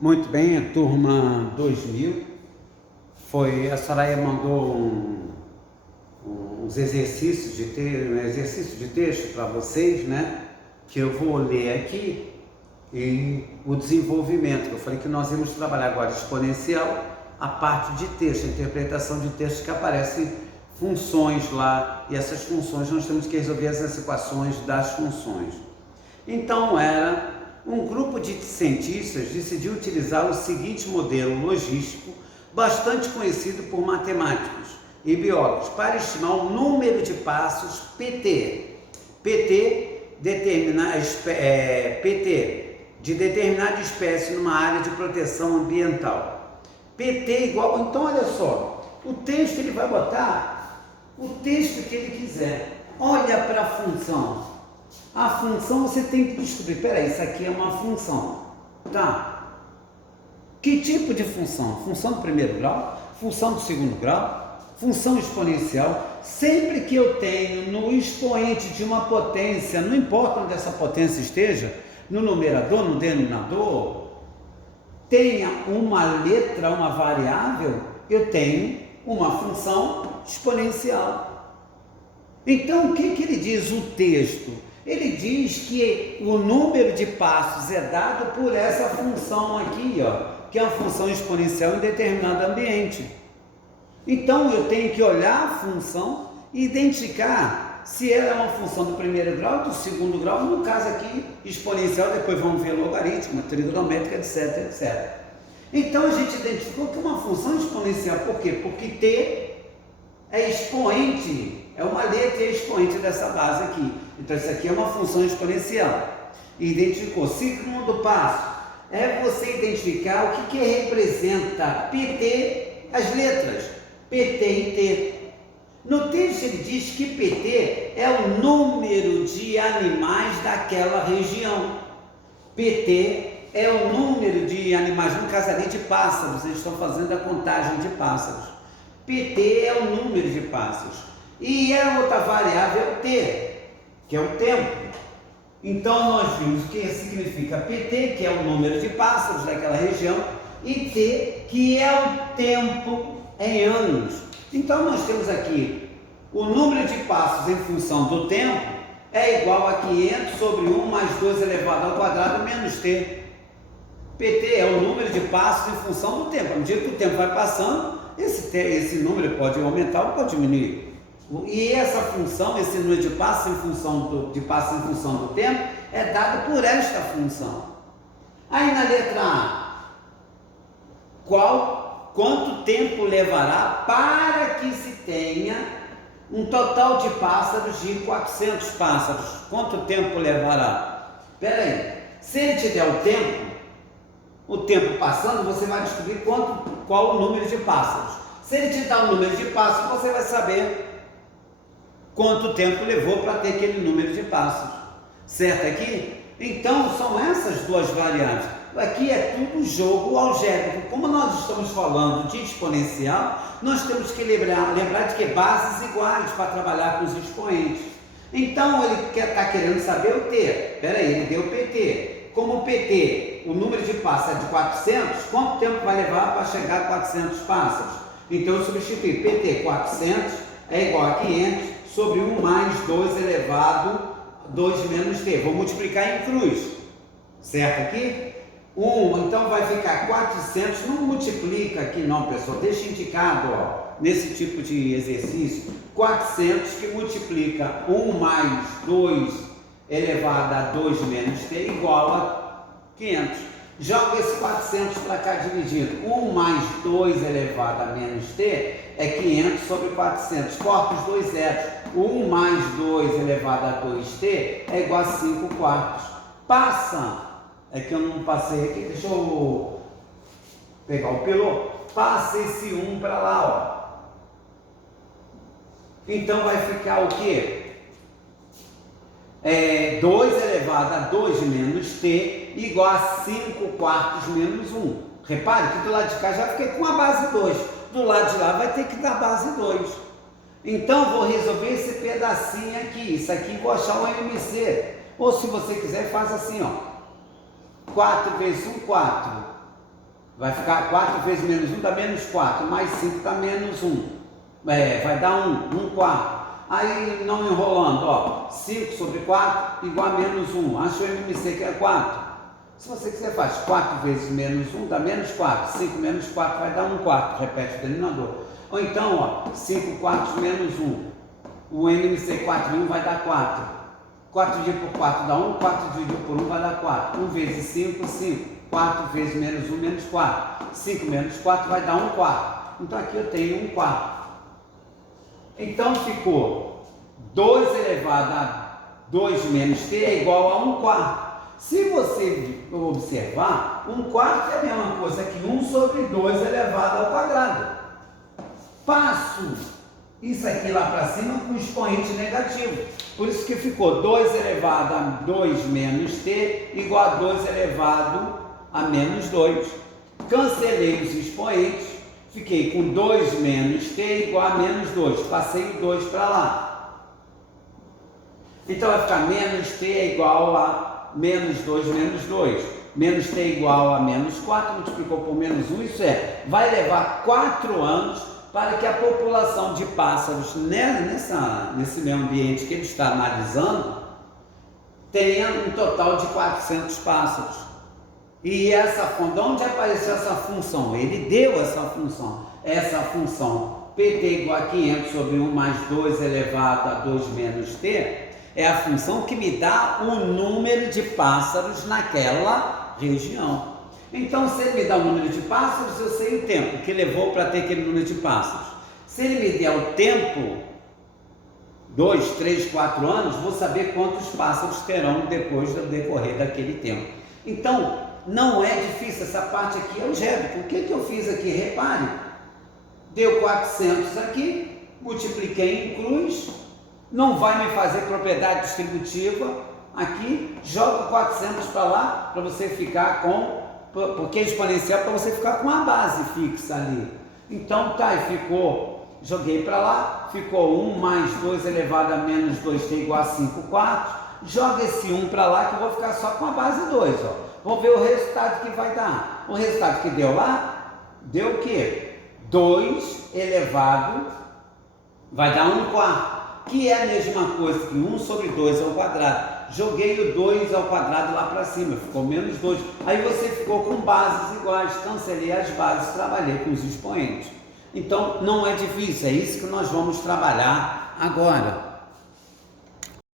Muito bem, a turma 2000 a Soraya mandou uns exercícios um exercício de texto para vocês, né? Que eu vou ler aqui e o desenvolvimento. Eu falei que nós íamos trabalhar agora exponencial, a parte de texto, a interpretação de texto que aparecem funções lá, e essas funções nós temos que resolver as equações das funções. Então um grupo de cientistas decidiu utilizar o seguinte modelo logístico, bastante conhecido por matemáticos e biólogos, para estimar o número de passos PT. PT de determinada espécie numa área de proteção ambiental. PT igual, então olha só, o texto ele vai botar o texto que ele quiser. Olha para a função. A função você tem que descobrir, peraí, isso aqui é uma função, tá? Que tipo de função? Função do primeiro grau? Função do segundo grau? Função exponencial? Sempre que eu tenho no expoente de uma potência, não importa onde essa potência esteja, no numerador, no denominador, tenha uma letra, uma variável, eu tenho uma função exponencial. Então, o que ele diz o texto? Ele diz que o número de passos é dado por essa função aqui, ó, que é uma função exponencial em determinado ambiente. Então, eu tenho que olhar a função e identificar se ela é uma função do primeiro grau, do segundo grau, no caso aqui, exponencial, depois vamos ver logaritmo, trigonométrica, etc, etc. Então, a gente identificou que uma função exponencial, por quê? Porque T é expoente, é uma letra e é expoente dessa base aqui. Então, isso aqui é uma função exponencial. Identificou ciclo do passo. É você identificar o que representa PT, as letras PT e T. No texto ele diz que PT é o número de animais daquela região. PT é o número de animais, no caso ali de pássaros, eles estão fazendo a contagem de pássaros. PT é o número de passos. E a outra variável é o T, que é o tempo. Então nós vimos que significa PT, que é o número de pássaros daquela região, e T, que é o tempo em anos. Então nós temos aqui o número de passos em função do tempo é igual a 500 sobre 1 mais 2 elevado ao quadrado menos T. PT é o número de passos em função do tempo. À medida que o tempo vai passando, esse número pode aumentar ou pode diminuir. E essa função, esse número de passos em função do tempo, é dado por esta função. Aí na letra A, quanto tempo levará para que se tenha um total de pássaros de 400 pássaros? Quanto tempo levará? Espera aí, se ele te der o tempo passando, você vai descobrir qual o número de pássaros. Se ele te dá o número de pássaros, você vai saber quanto tempo levou para ter aquele número de pássaros. Certo aqui? Então, são essas duas variáveis. Aqui é tudo jogo algébrico. Como nós estamos falando de exponencial, nós temos que lembrar de que bases iguais para trabalhar com os expoentes. Então, ele está querendo saber o T. Espera aí, ele deu o PT. Como o PT, o número de passos é de 400, quanto tempo vai levar para chegar a 400 pássaros? Então, eu substituí PT 400 é igual a 500 sobre 1 mais 2 elevado a 2 menos T. Vou multiplicar em cruz. Certo aqui? 1, então vai ficar 400. Não multiplica aqui não, pessoal. Deixa indicado, ó, nesse tipo de exercício. 400 que multiplica 1 mais 2 elevado a 2 menos T igual a 500. Joga esse 400 para cá dividido. 1 mais 2 elevado a menos T é 500 sobre 400. Corta os dois zeros. 1 mais 2 elevado a 2t é igual a 5 quartos. Passa. É que eu não passei aqui. Deixa eu pegar o piloto. Passa esse 1 para lá, ó. Então vai ficar o quê? 2 elevado a 2 menos t igual a 5 quartos menos 1. Repare que do lado de cá já fiquei com a base 2. Do lado de lá vai ter que dar base 2. Então vou resolver esse pedacinho aqui. Isso aqui vou achar o MMC. Ou se você quiser, faz assim, ó. 4 vezes 1, 4. Vai ficar 4 vezes menos 1 dá menos 4, mais 5 dá menos 1. Vai dar 1 quarto. Aí, não enrolando, ó, 5 sobre 4 igual a menos 1. Acho o MMC que é 4. Se você quiser, faz 4 vezes menos 1 dá menos 4. 5 menos 4 vai dar 1 quarto. Repete o denominador. Ou então, ó, 5 quartos menos 1. O MMC 4 e 1 vai dar 4. 4 dividido por 4 dá 1. 4 dividido por 1 vai dar 4. 1 vezes 5, 5. 4 vezes menos 1, menos 4. 5 menos 4 vai dar 1 quarto. Então aqui eu tenho 1 quarto. Então ficou 2 elevado a 2 menos t é igual a 1 quarto. Se você observar, 1 quarto é a mesma coisa que 1 sobre 2 elevado ao quadrado. Passo isso aqui lá para cima com expoente negativo. Por isso que ficou 2 elevado a 2 menos t igual a 2 elevado a menos 2. Cancelei os expoentes, fiquei com 2 menos t igual a menos 2. Passei o 2 para lá. Então vai ficar menos t é igual a menos 2 menos 2. Menos t igual a menos 4, multiplicou por menos 1, isso vai levar 4 anos para que a população de pássaros nesse meio ambiente que ele está analisando tenha um total de 400 pássaros. E de onde apareceu essa função? Ele deu essa função pt igual a 500 sobre 1 mais 2 elevado a 2 menos t, é a função que me dá o número de pássaros naquela região. Então, se ele me dá o número de pássaros, eu sei o tempo que levou para ter aquele número de pássaros. Se ele me der o tempo, 2, 3, 4 anos, vou saber quantos pássaros terão depois do decorrer daquele tempo. Então, não é difícil, essa parte aqui é algébrica. O que eu fiz aqui? Repare, deu 400 aqui, multipliquei em cruz, não vai me fazer propriedade distributiva aqui, jogo 400 para lá, para você ficar porque é exponencial, para você ficar com a base fixa ali. Então tá, e ficou, joguei para lá, ficou 1 mais 2 elevado a menos 2t igual a 5 quartos, joga esse 1 para lá que eu vou ficar só com a base 2, ó. Vamos ver o resultado que vai dar. O resultado que deu lá, deu o quê? 2 elevado, vai dar 1 quarto, que é a mesma coisa que 1 sobre 2 ao quadrado. Joguei o 2 ao quadrado lá para cima, ficou menos 2. Aí você ficou com bases iguais, cancelei as bases, trabalhei com os expoentes. Então, não é difícil, é isso que nós vamos trabalhar agora.